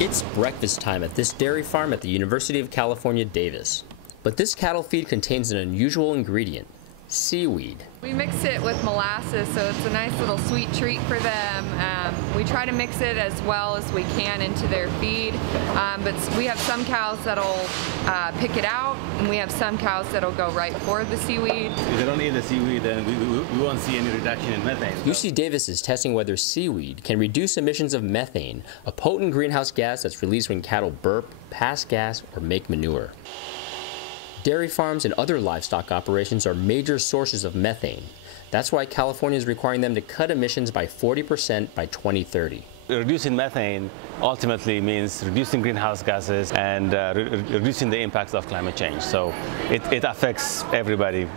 It's breakfast time at this dairy farm at the University of California, Davis. But this cattle feed contains an unusual ingredient, seaweed. We mix it with molasses, so it's a nice little sweet treat for them. We try to mix it as well as we can into their feed, but we have some cows that'll pick it out, and we have some cows that'll go right for the seaweed. If they don't eat the seaweed, then we won't see any reduction in methane. UC Davis is testing whether seaweed can reduce emissions of methane, a potent greenhouse gas that's released when cattle burp, pass gas, or make manure. Dairy farms and other livestock operations are major sources of methane. That's why California is requiring them to cut emissions by 40% by 2030. Reducing methane ultimately means reducing greenhouse gases and reducing the impacts of climate change. So it affects everybody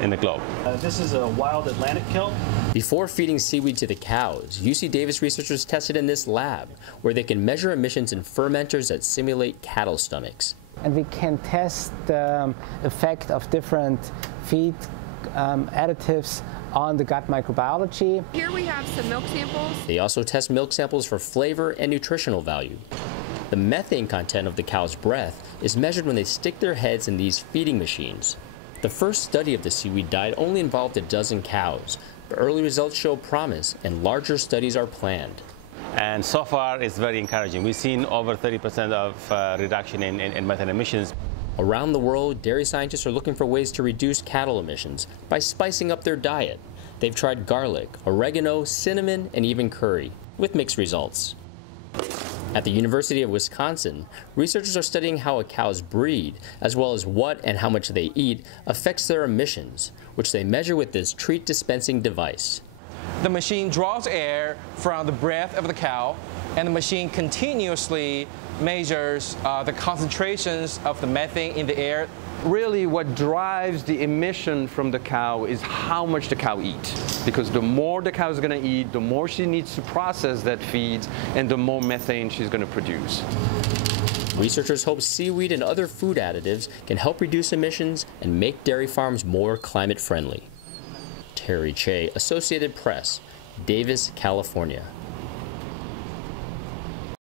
in the globe. This is a wild Atlantic kelp. Before feeding seaweed to the cows, UC Davis researchers tested in this lab, where they can measure emissions in fermenters that simulate cattle stomachs. And we can test the effect of different feed additives on the gut microbiology. Here we have some milk samples. They also test milk samples for flavor and nutritional value. The methane content of the cow's breath is measured when they stick their heads in these feeding machines. The first study of the seaweed diet only involved a dozen cows, but early results show promise and larger studies are planned. And so far, it's very encouraging. We've seen over 30% of reduction in methane emissions. Around the world, dairy scientists are looking for ways to reduce cattle emissions by spicing up their diet. They've tried garlic, oregano, cinnamon, and even curry, with mixed results. At the University of Wisconsin, researchers are studying how a cow's breed, as well as what and how much they eat, affects their emissions, which they measure with this treat dispensing device. The machine draws air from the breath of the cow, and the machine continuously measures the concentrations of the methane in the air. Really, what drives the emission from the cow is how much the cow eats. Because the more the cow is going to eat, the more she needs to process that feed, and the more methane she's going to produce. Researchers hope seaweed and other food additives can help reduce emissions and make dairy farms more climate friendly. Terry Che, Associated Press, Davis, California.